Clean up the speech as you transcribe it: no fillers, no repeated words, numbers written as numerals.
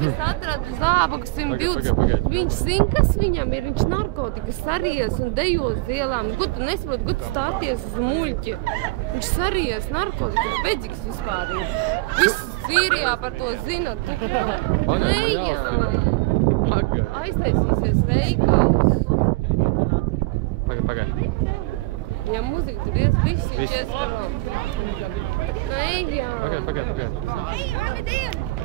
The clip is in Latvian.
Es atradu zābagu 120. Viņš zina, kas viņam ir. Viņš narkotikas saries un dejo uz ielām. Ko tu nesaproti, ko tu stāties uz muļķi? Viņš saries narkotikas. Bedzīgs vispār ir. Viss Sīrijā par to zina. Nejām. Aiztaisīsies veikals. Pagaid. Ja mūzika tur ies, viss viņš ies varam. Nejām. Pagaid.